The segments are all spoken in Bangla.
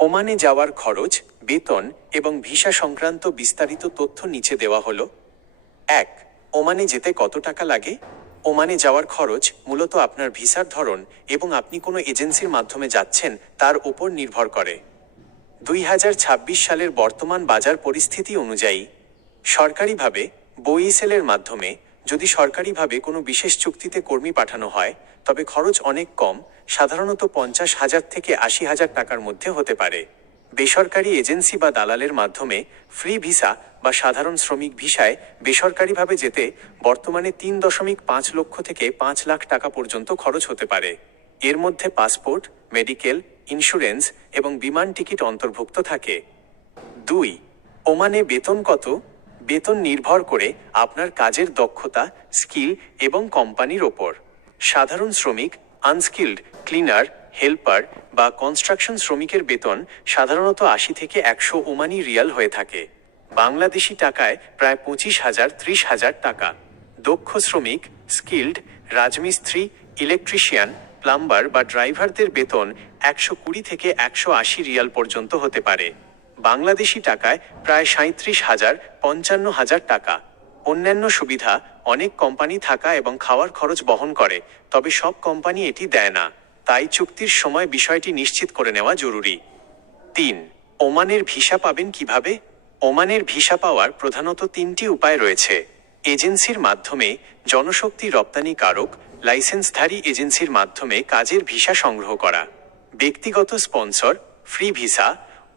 ওমানে যাওয়ার খরচ, বেতন এবং ভিসা সংক্রান্ত বিস্তারিত তথ্য নিচে দেওয়া হলো। ১. ওমানে যেতে কত টাকা লাগে? ওমানে যাওয়ার খরচ মূলত আপনার ভিসার ধরন এবং আপনি কোনো এজেন্সির মাধ্যমে যাচ্ছেন তার উপর নির্ভর করে। ২০২৬ সালের বর্তমান বাজার পরিস্থিতি অনুযায়ী সরকারিভাবে বইসেলের মাধ্যমে যদি সরকারিভাবে কোনো বিশেষ চুক্তিতে কর্মী পাঠানো হয় তবে খরচ অনেক কম, সাধারণত ৫০,০০০ থেকে ৮০,০০০ টাকার মধ্যে হতে পারে। বেসরকারি এজেন্সি বা দালালের মাধ্যমে ফ্রি ভিসা বা সাধারণ শ্রমিক ভিসায় বেসরকারিভাবে যেতে বর্তমানে ৩.৫ লক্ষ থেকে ৫ লাখ টাকা পর্যন্ত খরচ হতে পারে। এর মধ্যে পাসপোর্ট, মেডিকেল, ইন্স্যুরেন্স এবং বিমান টিকিট অন্তর্ভুক্ত থাকে। ২. ওমানে বেতন কত? বেতন নির্ভর করে আপনার কাজের দক্ষতা, স্কিল এবং কোম্পানির ওপর। সাধারণ শ্রমিক, আনস্কিল্ড, ক্লিনার, হেল্পার বা কনস্ট্রাকশন শ্রমিকের বেতন সাধারণত ৮০ থেকে ১০০ ওমানি রিয়াল হয়ে থাকে, বাংলাদেশি টাকায় প্রায় ২৫,০০০-৩০,০০০ টাকা। দক্ষ শ্রমিক, স্কিল্ড, রাজমিস্ত্রি, ইলেকট্রিশিয়ান, প্লাম্বার বা ড্রাইভারদের বেতন ১২০ থেকে ১৮০ রিয়াল পর্যন্ত হতে পারে, বাংলাদেশি টাকায় প্রায় ৩৭,০০০-৫৫,০০০ টাকা। অন্যান্য সুবিধা, অনেক কোম্পানি থাকা এবং খাওয়ার খরচ বহন করে, তবে সব কোম্পানি এটি দেয় না, তাই চুক্তির সময় বিষয়টি নিশ্চিত করে নেওয়া জরুরি। ৩. ওমানের ভিসা পাবেন কিভাবে? ওমানের ভিসা পাওয়ার প্রধানত ৩টি উপায় রয়েছে। এজেন্সির মাধ্যমে, জনশক্তি রপ্তানিকারক, লাইসেন্সধারী এজেন্সির মাধ্যমে কাজের ভিসা সংগ্রহ করা। ব্যক্তিগত স্পন্সর, ফ্রি ভিসা,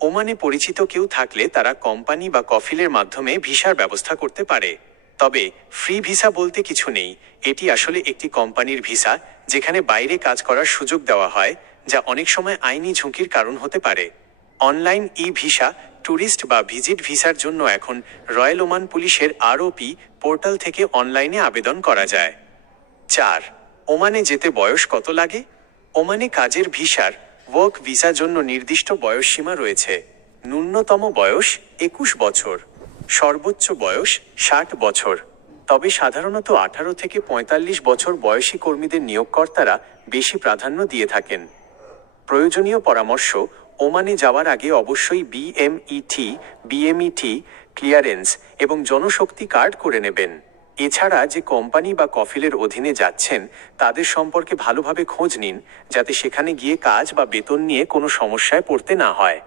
ওমানে পরিচিত কেউ থাকলে তারা কোম্পানি বা কফিলের মাধ্যমে ভিসার ব্যবস্থা করতে পারে। তবে ফ্রি ভিসা বলতে কিছু নেই, এটি আসলে একটি কোম্পানির ভিসা যেখানে বাইরে কাজ করার সুযোগ দেওয়া হয়, যা অনেক সময় আইনি ঝুঁকির কারণ হতে পারে। অনলাইন ই ভিসা, ট্যুরিস্ট বা ভিজিট ভিসার জন্য এখন রয়্যাল ওমান পুলিশের আরওপি পোর্টাল থেকে অনলাইনে আবেদন করা যায়। ৪. ওমানে যেতে বয়স কত লাগে? ওমানে কাজের ভিসার, ওয়ার্ক ভিসা জন্য নির্দিষ্ট বয়সসীমা রয়েছে। ন্যূনতম বয়স ২১ বছর, সর্বোচ্চ বয়স ৬০ বছর। তবে সাধারণত ১৮ থেকে ৪৫ বছর বয়সী কর্মীদের নিয়োগকর্তারা বেশি প্রাধান্য দিয়ে থাকেন। প্রয়োজনীয় পরামর্শ: ওমানে যাওয়ার আগে অবশ্যই বিএমইটি ক্লিয়ারেন্স এবং জনশক্তি কার্ড করে নেবেন। এছাড়া যে কোম্পানি বা কফিলের অধীনে যাচ্ছেন তাদের সম্পর্কে ভালোভাবে খোঁজ নিন, যাতে সেখানে গিয়ে কাজ বা বেতন নিয়ে কোনো সমস্যায় পড়তে না হয়।